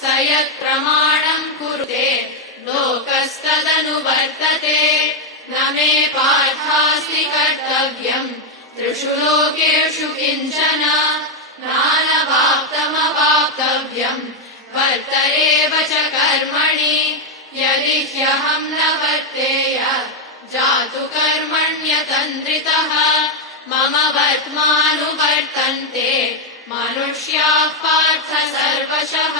स यत्प्रमाणम् कुरुते लोकस्तदनुवर्तते न मे पार्थास्ति कर्तव्यम् त्रिषु लोकेषु किञ्चन नानवाप्तमवाप्तव्यम् वर्त एव च कर्मणि यदि ह्यहम् न वर्तेय जातु कर्मण्यतन्द्रितः मम वर्त्मानुवर्तन्ते मनुष्याः पार्थ सर्वशः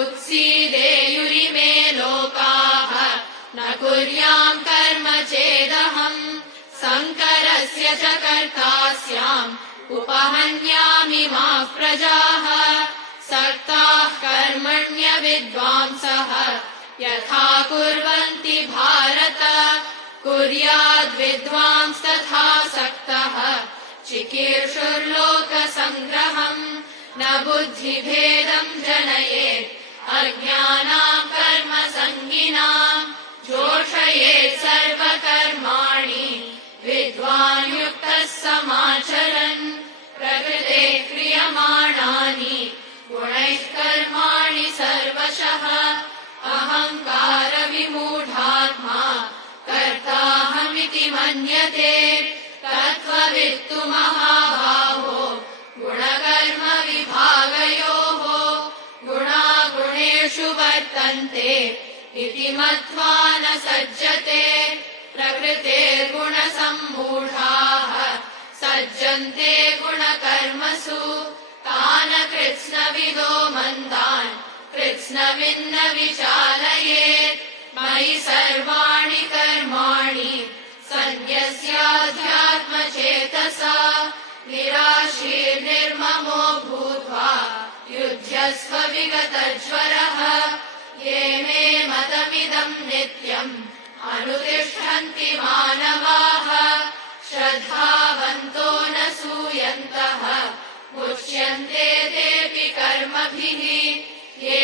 उत्सीदेयुरिमे लोकाः न कुर्याम् कर्म चेदहम् संकरस्य च कर्ता स्याम् उपहन्यामि माः प्रजाः सक्ताः कर्मण्य विद्वांसः यथा कुर्वन्ति भारत कुर्याद्विद्वांस्तथा सक्तः चिकीर्षुर्लोकसङ्ग्रहम् न बुद्धिभेदम् जनयेत् अज्ञानाम् कर्मसङ्गिनाम् जोषयेत् सर्वकर्माणि विद्वान् युक्तः समाचरन् प्रकृते क्रियमाणानि गुणैः कर्माणि सर्वशः अहङ्कारविमूढात्मा कर्ताहमिति मन्यते तत्त्ववित्तु महाबाहो गुणकर्मविभागयोः गुणागुणेषु वर्तन्ते इति मत्वा न सज्जते प्रकृतेर्गुणसम्मूढाः सज्जन्ते गुणकर्मसु तान् कृत्स्नविदो मन्दान् कृत्स्नविन्न विचालयेत् मयि सर्वाणि कर्माणि सन्न्यस्याध्यात्मचेतसा निराशीर्निर्ममो भूत्वा युध्यस्व विगतज्वरः ये मे मतमिदम् नित्यम् अनुतिष्ठन्ति मानवाः श्रद्धावन्तो न सूयन्तः मुच्यन्ते तेऽपि कर्मभिः ये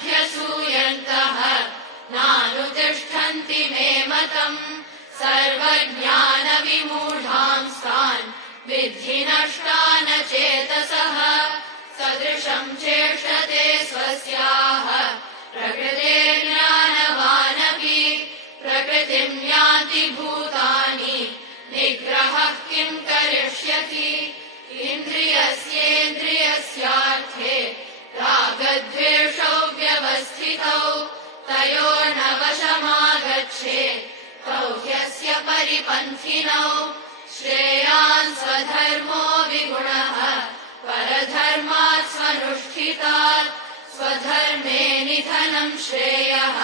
त्वेतदभ्यसूयन्तः नानुतिष्ठन्ति मे मतम् सर्वज्ञानविमूढांस्तान् विद्धि नष्टान चेतसः सदृशम् चेष्टते स्वस्याः प्रकृतेर्ज्ञानवानपि प्रकृतिम् यान्ति भूतानि निग्रहः किम् करिष्यति इन्द्रियस्येन्द्रियस्यार्थे रागद्वेषौ व्यवस्थितौ तयोर्न वशमागच्छेत् तौ ह्यस्य परिपन्थिनौ श्रेयान् स्वधर्मो विगुणः परधर्मात् स्वनुष्ठितात् स्वधर्मे निधनम् श्रेयः